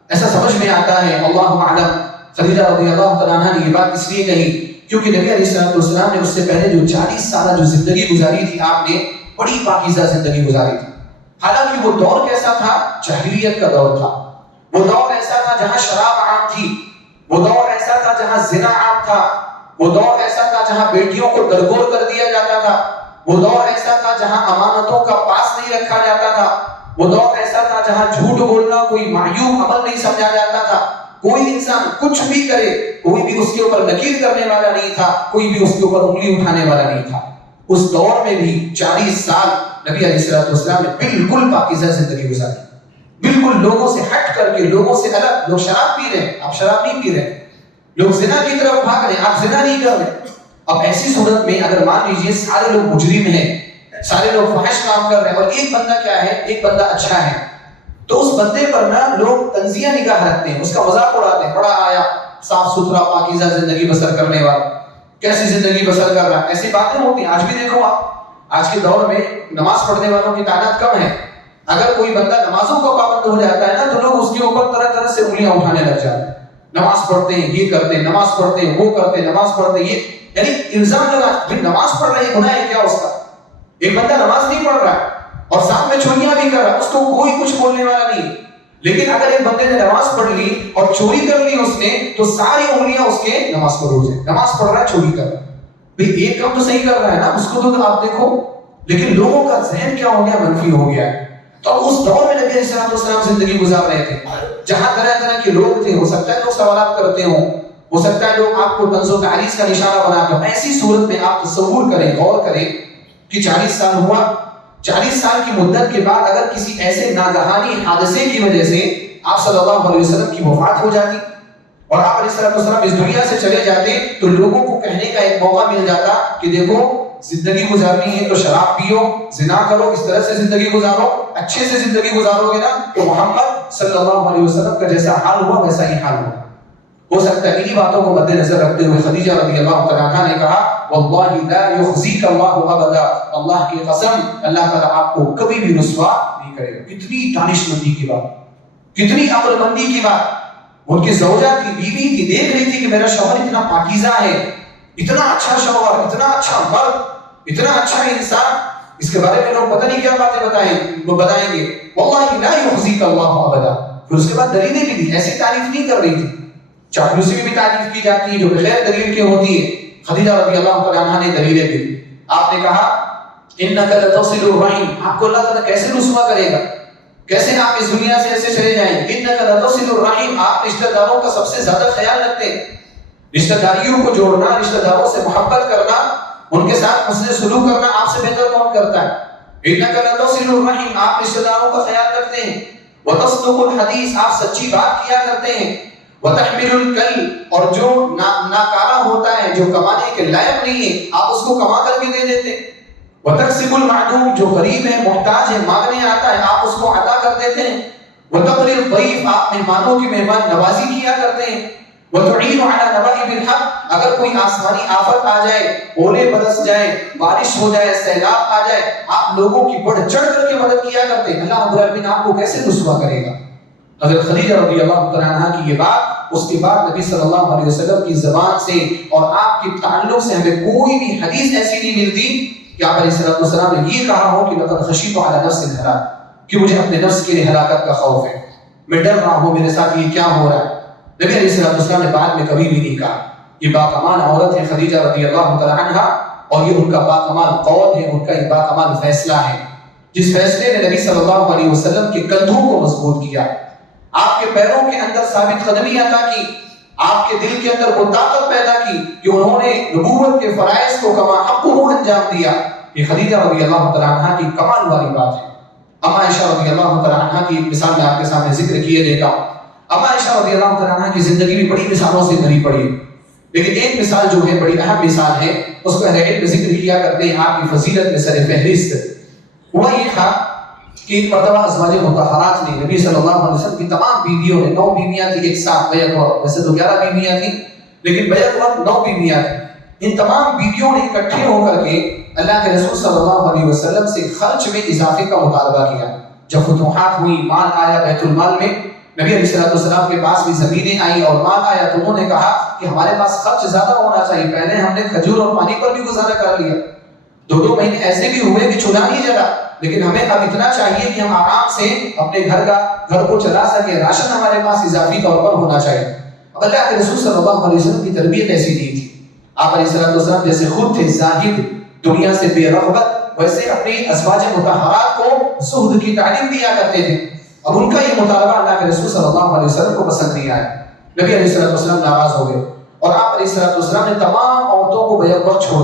ایسا سمجھ میں آتا ہے اللہ اعلم خدیجہ رضی اللہ تعالیٰ عنہ نے یہ بات اس لیے کہی کیونکہ نبی علیہ السلام نے اس سے پہلے جو 40 سالہ جو زندگی گزاری تھی، آپ نے بڑی پاکیزہ زندگی گزاری تھی۔ حالانکہ وہ دور کیسا تھا؟ جاہلیت کا دور تھا، وہ دور ایسا تھا جہاں شراب عام تھی، وہ دور ایسا تھا جہاں زنا عام تھا، وہ دور ایسا تھا جہاں بیٹیوں کو درگور کر دیا جاتا تھا، وہ دور ایسا تھا جہاں امانتوں کا پاس نہیں رکھا جاتا تھا، وہ دور ایسا تھا جہاں جھوٹ بولنا کوئی معیوب عمل نہیں سمجھا جاتا تھا، کوئی انسان کچھ بھی کرے کوئی بھی اس کے اوپر نکیر کرنے والا نہیں تھا، کوئی بھی اس کے اوپر انگلی اٹھانے والا نہیں تھا۔ اس دور میں بھی 40 سال نبی علیہ السلام نے بالکل پاکیزہ زندگی گزاری، بالکل لوگوں سے ہٹ کر کے، لوگوں سے الگ۔ لوگ شراب پی رہے ہیں، آپ شراب نہیں پی رہے، لوگ زنا کی طرف بھاگ رہے ہیں، آپ زنا نہیں کر رہے۔ اب ایسی صورت میں اگر مان لیجئے سارے لوگ مجرم ہیں، سارے لوگ فحش کام کر رہے ہیں، اور ایک بندہ کیا ہے؟ ایک بندہ اچھا ہے، تو اس بندے پر نا لوگ تنزیہ نگاہ رکھتے ہیں، اس کا مذاق اڑاتے ہیں، بڑا آیا صاف ستھرا پاکیزہ زندگی بسر کرنے والا، کیسی زندگی بسر کر رہا ہے۔ ایسی باتیں ہوتی ہیں۔ آج بھی دیکھو آپ، آج کے دور میں نماز پڑھنے والوں کی تعداد کم ہے، اگر کوئی بندہ نمازوں کا پابند ہو جاتا ہے نا تو لوگ اس کے اوپر طرح طرح سے انگلیاں اٹھانے لگ جاتے ہیں، نماز پڑھتے ہیں یہ کرتے ہیں، نماز پڑھتے ہیں وہ کرتے ہیں، نماز پڑھتے ہیں یہ، یعنی الزام لگا کہ نماز پڑھ رہے ہیں، گناہ ہے کیا اس کا؟ ایک بندہ نماز نہیں پڑھ رہا اور ساتھ میں چوریاں بھی کر رہا، اس کو کوئی کچھ بولنے والا نہیں، لیکن اگر ایک بندے نے نماز پڑھ لی اور چوری کر لی اس نے، تو ساری انگلیاں اس کے نماز پر اٹھ جائیں۔ نماز پڑھ رہا ہے، چوری کر رہا ہے، بھئی ایک کام تو صحیح کر رہا ہے نا، اس کو تو آپ دیکھو، لیکن لوگوں کا ذہن کیا ہو گیا؟ منفی ہو گیا ہے۔ تو اس دور میں نبی علیہ السلام زندگی گزار رہے تھے جہاں طرح طرح کے لوگ تھے، ہو سکتا ہے لوگ سوالات کرتے ہوں، ہو سکتا ہے لوگ آپ کو طنز و تعریض کا نشانہ بناتے ہوں۔ ایسی صورت میں آپ تصور کریں، غور کریں کہ 40 سال ہوا، 40 سال کی مدت کے بعد اگر کسی ایسے ناگہانی حادثے کی وجہ سے آپ صلی اللہ علیہ وسلم کی وفات ہو جاتی اور آپ علیہ السلام اس دنیا سے چلے جاتے، تو لوگوں کو کہنے کا ایک موقع مل جاتا کہ دیکھو زندگی گزارنی ہے تو شراب پیو، زنا کرو، اس طرح سے زندگی گزارو، اچھے سے زندگی گزارو گے نا تو محمد صلی اللہ علیہ وسلم کا جیسا حال ہوا ویسا ہی حال ہوا۔ ہو سکتا ہے انہی باتوں کو مد نظر رکھتے ہوئے خدیجہ رضی اللہ تعالیٰ عنہا نے کہا واللہ لا یخزیک اللہ ابدا، اللہ کی قسم اللہ تعالیٰ آپ کو کبھی بھی رسوا نہیں کرے گا۔ کتنی دانش مندی کی بات، کتنی عقل مندی کی بات۔ ان کی زوجہ تھی، بیوی تھی، دیکھ رہی تھی کہ میرا شوہر اتنا پاکیزہ ہے، اتنا اچھا شوہر، اتنا اچھا مرد، اتنا اچھا انسان، اس کے بارے میں لوگ پتہ نہیں کیا باتیں بتائیں گے۔ واللہ لا یخزیک اللہ ابدا۔ پھر اس کے بعد دلیلیں بھی دی، ایسی تعریف نہیں کر رہی تھی، چاپلوسی میں بھی تعریف کی جاتی ہے جو بغیر دلیل کے ہوتی ہے۔ خدیجہ رضی اللہ تعالیٰ عنہا نے دلیلیں دی۔ آپ نے کہا انک لتصل الرحم، آپ کو اللہ تعالیٰ کیسے رسوا کرے گا، کیسے آپ اس دنیا سے ایسے چلے جائیں گے؟ انک لتصل الرحم، آپ رشتہ داروں کا سب سے زیادہ خیال رکھتے ہیں، رشتہ داریوں کو جوڑنا، رشتہ داروں سے محبت کرنا، ان کے ساتھ حسن سلوک کرنا آپ سے بہتر کون کرتا ہے؟ انک لتصل الرحم، آپ رشتہ داروں کا خیال رکھتے ہیں، وتصدق الحدیث، آپ سچی بات کیا کرتے ہیں، وتحمل الکل، اور جو ناکارہ ہوتا ہے، جو کمانے کے لائق نہیں ہے، آپ اس کو کما کر کے دے دیتے، وتکسب المعدوم، جو غریب ہے، محتاج ہے، مانگنے آتا ہے، آپ اس کو عطا کر دیتے ہیں، وتقری الضیف، آپ مہمانوں کی مہمان نوازی کیا کرتے ہیں، وتعین علی نوائب الحق، اگر کوئی آسمانی آفت آ جائے، اولے برس جائے، بارش ہو جائے، سیلاب آ جائے، آپ لوگوں کی بڑھ چڑھ کر کے مدد کیا کرتے ہیں، اللہ رب العالمین آپ کو کیسے رسوا کرے گا؟ حضرت خدیجہ رضی اللہ تعالیٰ عنہ کی یہ بات، اس کے بعد نبی صلی اللہ علیہ وسلم کی زبان سے اور آپ کے تعلق سے ہمیں کوئی بھی حدیث ایسی نہیں ملتی کہ آپ علیہ السلام نے یہ کہا ہو کہ لقد خشیت علی نفس الہلاک، کہ مجھے اپنے نفس کے لیے ہلاکت کا خوف ہے، میں ڈر رہا ہوں میرے ساتھ یہ کیا ہو رہا ہے۔ نبی علیہ السلام نے بعد میں کبھی بھی نہیں کہا۔ یہ باکمال عورت ہے خدیجہ رضی اللہ تعالیٰ عنہ، اور یہ ان کا باکمال قول ہے، ان کا یہ باکمال فیصلہ ہے، جس فیصلے نے نبی صلی اللہ علیہ وسلم کے کندھوں کو مضبوط کیا، آپ کے پیروں کے اندر ثابت قدمی عطا کی، آپ کے دل کے اندر وہ طاقت پیدا کی کہ انہوں نے نبوت کے فرائض کو کما حقہ انجام دیا۔ یہ خدیجہ رضی اللہ تعالیٰ عنہ کی کمال والی بات ہے۔ اما عائشہ رضی اللہ تعالیٰ عنہ کی ایک مثال میں آپ کے سامنے ذکر کیے دیتا ہوں۔ اما عائشہ رضی اللہ تعالیٰ عنہ کی زندگی بھی بڑی مثالوں سے بھری پڑی ہے، لیکن ایک مثال جو ہے بڑی اہم مثال ہے، اس کو اہل علم ذکر کیا کرتے ہیں آپ کی فضیلت میں سر فہرست، وہ یہ تھا کہ ایک مرتبہ ازواج مطہرات نے نبی صلی اللہ علیہ وسلم کی تمام بیویوں نے، 9 بیویاں تھیں ایک ساتھ بیعت وقت، ویسے تو 11 بیویاں تھیں لیکن بیعت وقت 9 بیویاں تھیں، ان تمام بیویوں نے اکٹھے ہو کر کے اللہ کے رسول صلی اللہ علیہ وسلم سے خرچ میں اضافے کا مطالبہ کیا۔ جب فتوحات ہوئی، مال آیا بیت المال میں، نبی علیہ السلام کے پاس بھی زمینیں آئیں اور مال آیا، تو انہوں نے کہا کہ ہمارے پاس خرچ زیادہ ہونا چاہیے، پہلے ہم نے کھجور اور پانی پر بھی گزارا کر لیا، 2 مہینے ایسے بھی ہوئے کہ چنا نہیں چلا، لیکن ہمیں اب اتنا چاہیے کہ ہم آرام سے اپنے گھر کو چلا سکیں، راشن ہمارے پاس اضافی طور پر ہونا چاہیے۔ اب اللہ کے رسول صلی اللہ علیہ وسلم کی تربیت ایسی نہیں تھی، آپ علیہ السلام جیسے خود تھے زاہد، دنیا سے بے رغبت، ویسے اپنی ازواج مطہرات کو زہد کی تعلیم دیا کرتے تھے۔ اب ان کا یہ مطالبہ اللہ کے رسول صلی اللہ علیہ وسلم کو پسند نہیں آیا، نبی علیہ السلام ناراض ہو گئے، اور آپ علیہ السلام نے تمام عورتوں کو بیعت وقت چھوڑ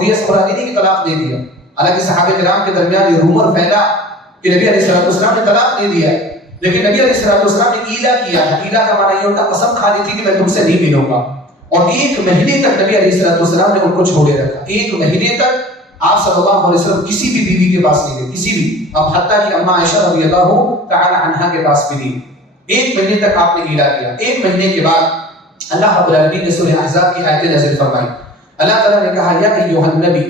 دیا، سمرانی نہیں کہ طلاق دے دیا۔ حالانکہ صحابہ کرام کے درمیان یہ رومر پھیلا کہ نبی علیہ السلام نے طلاق دے دیا، لیکن نبی علیہ السلام نے ایلا کیا تھا۔ ایلا کا معنی یہ ہوتا ہے قسم کھا لی تھی کہ میں تم سے نہیں ملوں گا، اور 1 مہینے تک نبی علیہ السلام نے ان کو چھوڑے رکھا۔ 1 مہینے تک آپ صلی اللہ علیہ وسلم کسی بھی بیوی کے پاس نہیں گئے، کسی بھی، اب حتیٰ کہ اما عائشہ رضی اللہ تعالی عنہا کے پاس بھی نہیں۔ 1 مہینے تک آپ نے ایلا کیا۔ 1 مہینے کے بعد اللہ رب العالمین نے سورہ احزاب کی آیتیں نازل فرمائی۔ اللہ تعالیٰ نے کہا یا ایھا النبی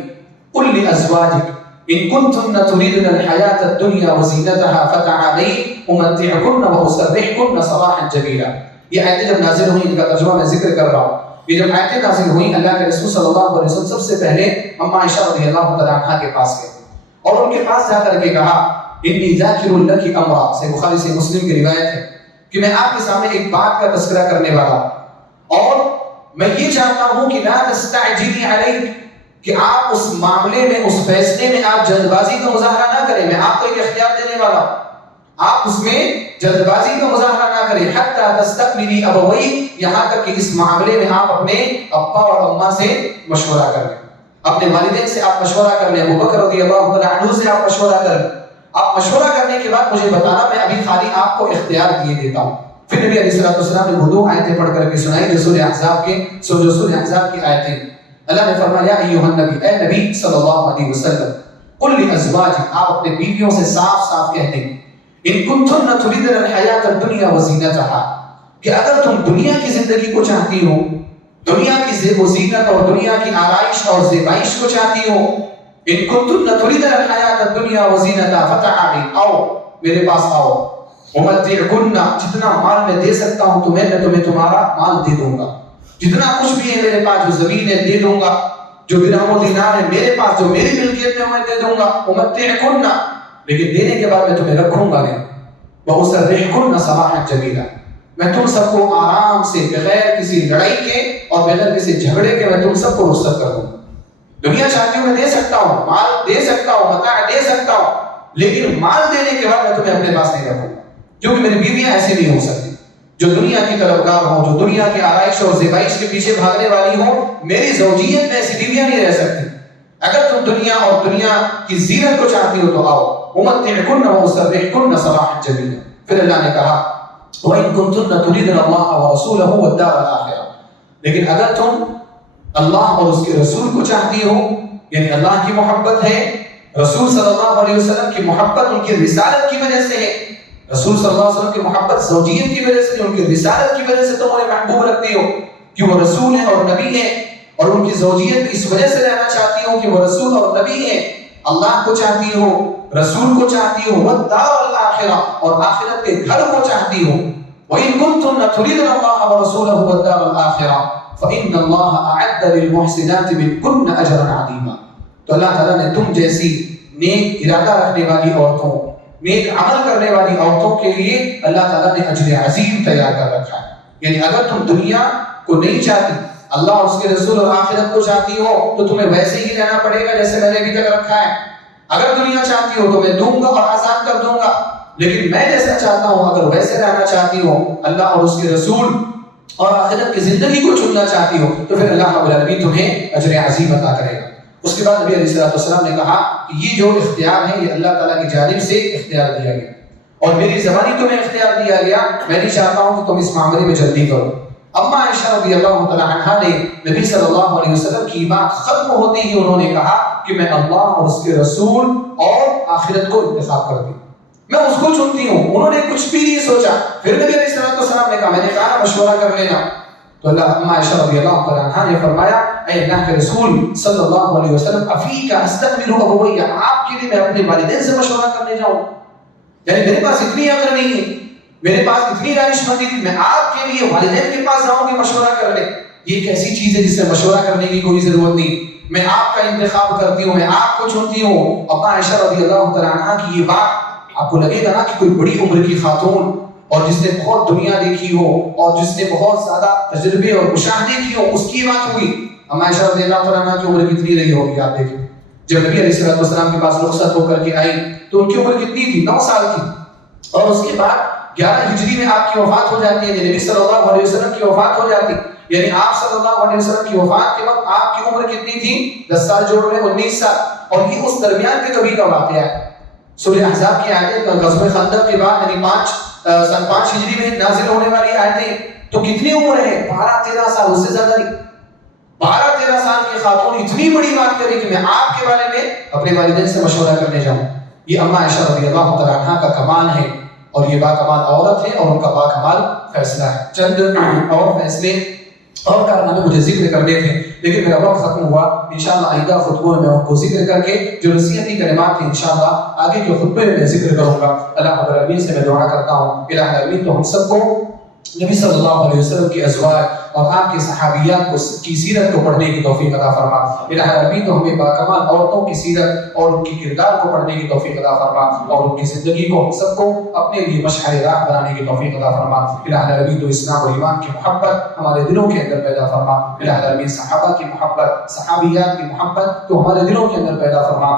قل لازواجک ان کنتن تريدن الحیاة الدنیا وزینتها فتعالین امتعکن واسرحکن سراحا جمیلا۔ یہ آیتیں جب نازل ہوئی، ان کا ترجمہ میں ذکر کر رہا ہوں، یہ جب آیتیں نازل ہوئیں، اللہ کے رسول صلی اللہ علیہ وسلم سب سے پہلے اما عائشہ رضی اللہ تعالیٰ عنہا کے پاس گئے اور ان کے پاس جا کر کے کہا انی ذاکر لک امرا، صحیح بخاری سے مسلم کی روایت ہے کہ میں آپ کے سامنے ایک بات کا تذکرہ کرنے والا ہوں، اور میں یہ چاہتا ہوں کہ لا تستعجلی علیک، کہ آپ اس معاملے میں، اس فیصلے میں آپ جلد بازی کا مظاہرہ نہ کریں، میں آپ کو ایک اختیار دینے والا ہوں، آپ اس میں جلد بازی کا مظاہرہ نہ کریں، حتی تستقبلی ابویک، یہاں تک کہ اس معاملے میں آپ اپنے ابا اور اماں سے مشورہ کر لیں، اپنے والدین سے آپ مشورہ کر لیں، ابو بکر رضی اللہ تعالیٰ عنہ سے آپ مشورہ کر لیں، آپ مشورہ کرنے کے بعد مجھے بتانا، میں ابھی خالی آپ کو اختیار دیے دیتا ہوں۔ پھر نبی علیہ السلام نے وہ 2 آیتیں پڑھ کر کے سنائی جو سورہ احزاب کی آیتیں۔ اللہ نے فرمایا ایھا النبی، اے نبی صلی اللہ علیہ وسلم، قل لازواجک، آپ اپنے بیویوں سے صاف صاف کہہ دیں، ان کنتن تريدن الحیاة الدنیا وزینتها، کہ اگر تم دنیا کی زندگی کو چاہتی ہو، دنیا کی زیب و زینت اور دنیا کی آرائش اور زیبائش کو چاہتی ہو، ان کنتن تريدن الحیاة الدنیا وزینتها فتعالین، آؤ میرے پاس آؤ، امتعکن، جتنا مال میں دے سکتا ہوں تمہیں، میں تمہیں تمہارا مال دے دوں گا، جتنا کچھ بھی ہے میرے پاس، جو زمین ہے دے دوں گا، جو درہم و دینار ہے میرے پاس، جو میری ملکیت میں دے دوں گا، امتعکن، لیکن دینے کے بعد میں تمہیں رکھوں گا نہیں، واسرحکن سراحا جمیلا، میں تم سب کو آرام سے بغیر کسی لڑائی کے اور بغیر کسی جھگڑے کے میں تم سب کو رخصت کر دوں۔ دنیا چاہتی ہوں میں دے سکتا ہوں، مال دے سکتا ہوں، متاع دے سکتا ہوں، لیکن مال دینے کے بعد میں تمہیں اپنے پاس نہیں رکھوں گا، کیونکہ میری بیویاں ایسی نہیں ہو سکتی جو دنیا کی طلبگار ہوں، جو دنیا کی آرائش اور زیبائش کے پیچھے بھاگنے والی ہوں، میری زوجیت میں ایسی بیویاں نہیں رہ سکتی۔ اگر تم دنیا اور دنیا کی زینت کو چاہتی ہو تو آؤ، امتعکن واسرحکن سراحا جمیلا۔ پھر اللہ نے کہا وَإِن كُنتُنَّ تُرِيدْنَ اللَّهَ وَرَسُولَهُ وَالدَّارَ الْآخِرَةَ، لیکن اگر تم اللہ اور اس کے رسول کو چاہتی ہو، یعنی اللہ کی محبت ہے، رسول صلی اللہ علیہ وسلم کی محبت ان کی رسالت کی وجہ سے ہے، رسول صلی اللہ علیہ وسلم کی محبت زوجیت کی وجہ سے نہیں، ان کی رسالت کی وجہ سے تم انہیں محبوب رکھتی ہو کہ وہ رسول ہیں اور نبی ہیں، اور ان کی زوجیت اس وجہ سے رہنا چاہتی ہو کہ وہ رسول اور نبی ہیں، اللہ کو چاہتی ہو، رسول کو چاہتی ہو، والدار الآخرہ، اور آخرت کے گھر کو چاہتی ہو۔ وَإِن كُنتُنَّ تُرِيدْنَ اللَّهَ وَرَسُولَهُ وَالدَّارَ الْآخِرَةَ فَإِنَّ اللَّهَ أَعَدَّ لِلْمُحْسِنَاتِ مِنكُنَّ أَجْرًا عَظِيمًا۔ تو اللہ تعالیٰ نے تم جیسی نیک ارادہ رکھنے والی عورتوں، نیک عمل کرنے والی عورتوں کے لیے اللہ تعالیٰ نے اجر عظیم تیار کر رکھا ہے۔ یعنی اگر تم دنیا کو نہیں چاہتی، اللہ اور اس کے رسول اور آخرت کو چاہتی ہو، تو تمہیں ویسے ہی رہنا پڑے گا جیسے میں نے ابھی تک رکھا ہے۔ اگر دنیا چاہتی ہو تو میں دوں گا اور آزاد کر دوں گا، لیکن میں جیسا چاہتا ہوں اگر ویسے رہنا چاہتی ہو، اللہ اور اس کے رسول اور آخرت کی زندگی کو چننا چاہتی ہو، تو پھر اللہ رب العالمین تمہیں اجر عظیم عطا کرے گا۔ اس کے بعد نبی علیہ السلام نے کہا کہ یہ جو اختیار ہے یہ اللہ تعالیٰ کی جانب سے اختیار دیا گیا، اور میری زبانی تمہیں اختیار دیا گیا، میں نہیں چاہتا ہوں کہ تم اس معاملے میں جلدی کرو۔ اما عائشہ رضی اللہ تعالیٰ عنہا نے نبی صلی اللہ علیہ وسلم کی بات ختم ہوتے ہی انہوں نے کہا کہ میں اللہ اور اس کے رسول اور آخرت کو انتخاب کرتی ہوں، میں اس کو چنتی ہوں۔ انہوں نے کچھ بھی نہیں سوچا۔ پھر نبی علیہ السلام نے کہا، میں نے کہا مشورہ کر لینا۔ تو اللہ اما عائشہ رضی اللہ تعالیٰ عنہا نے فرمایا، اے اللہ کے رسول صلی اللہ علیہ وسلم، افیک استقبل ابویہ، آپ کے لیے میں اپنے والدین سے مشورہ کرنے جاؤں؟ یعنی میرے پاس اتنی عقل نہیں ہے، میرے پاس اتنی دانش مندی تھی، میں آپ کے لیے والدین کے پاس جاؤں گی مشورہ کرنے؟ یہ ایک ایسی چیز ہے جس سے مشورہ کرنے کی کوئی ضرورت نہیں، میں آپ کا انتخاب کرتی ہوں، میں آپ کو چنتی ہوں۔ اما عائشہ رضی اللہ تعالیٰ عنہا کی یہ بات آپ کو لگے گا نا کہ کوئی بڑی عمر کی خاتون اور جس نے بہت دنیا دیکھی ہو اور جس نے بہت زیادہ تجربے اور مشاہدے کی ہو، اس کی بات ہوئی۔ اما عائشہ رضی اللہ تعالیٰ عنہا کی عمر کتنی رہی ہوگی آپ دیکھیں؟ جب نبی علیہ السلام کے پاس رخصت ہو کر کے آئی تو ان کی عمر کتنی تھی؟ 9 سال کی، اور اس کے بعد 11 ہجری میں آپ کی وفات ہو جاتی ہے، یعنی نبی صلی اللہ علیہ وسلم کی وفات ہو جاتی، یعنی آپ صلی اللہ علیہ وسلم کی وفات کے وقت آپ کی عمر کتنی تھی؟ 10 سال جوڑ لیں، 19 سال۔ اور یہ اس درمیان کے کبھی کا واقعہ ہے۔ سورہ احزاب کی آیتیں غزوہ خندق کے بعد یعنی سن 5 ہجری میں نازل ہونے والی آیتیں، تو کتنی عمر ہے؟ 12-13 سال، اس سے زیادہ نہیں۔ 12-13 سال کی خاتون اتنی بڑی بات کری کہ میں آپ کے بارے میں اپنے والدین سے مشورہ کرنے جاؤں۔ یہ اما عائشہ رضی اللہ تعالیٰ عنہا کا کمال ہے، اور یہ باکمال عورت ہے اور ان کا باکمال فیصلہ ہے۔ چند اور فیصلے اور کارنامے مجھے ذکر کرنے تھے، لیکن میرا وقت ختم ہوا۔ انشاءاللہ آئندہ خطبوں میں ان کو ذکر کر کے جو نصیحتی کلمات تھے انشاءاللہ آگے کے خطبے میں ذکر کروں گا۔ اللہ رب العالمین سے میں دعا کرتا ہوں، الہ العالمین تو ہم سب کو نبی صلی اللہ علیہ وسلم کی ازواج اور آپ کی صحابیات کی سیرت کو پڑھنے کی توفیق عطا فرما۔ الہ العالمین تو ہمیں باکمال عورتوں کی سیرت اور ان کی کردار کو پڑھنے کی توفیق عطا فرما، اور ان کی زندگی کو ہم سب کو اپنے لیے مشعل راہ بنانے کی توفیق عطا فرما۔ الہ العالمین تو اسلام اور ایمان کی محبت ہمارے دلوں کے اندر پیدا فرما۔ الہ العالمین صحابہ کی محبت، صحابیات کی محبت تو ہمارے دلوں کے اندر پیدا فرما۔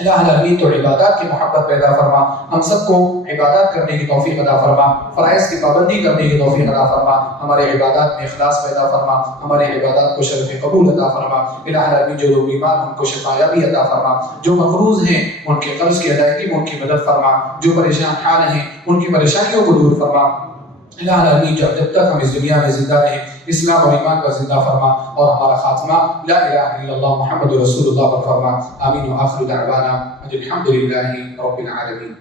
الہ العالمین تو عبادات کی محبت پیدا فرما، ہم سب کو عبادات کرنے کی توفیق عطا فرما، فرائض کی پابندی کرنے کی توفیق عطا فرما، ہمارے عبادات میں اخلاص پیدا فرما، ہمارے عبادات کو شرف قبول عطا فرما۔ الہ العالمین جو لوگ بیمار ان کو شفایابی عطا فرما، جو مقروض ہیں ان کے قرض کی ادائیگی میں ان کی مدد فرما، جو پریشان حال ہیں ان کی پریشانیوں کو دور فرما۔ الہ العالمین جب تک ہم اس دنیا میں زندہ رہیں اسلام اور ایمان کا زندہ فرما، اور ہمارا خاتمہ لا الہ الا اللہ محمد رسول اللہ پر فرما۔ آمین و آخر دعوانا الحمد للہ رب العالمین۔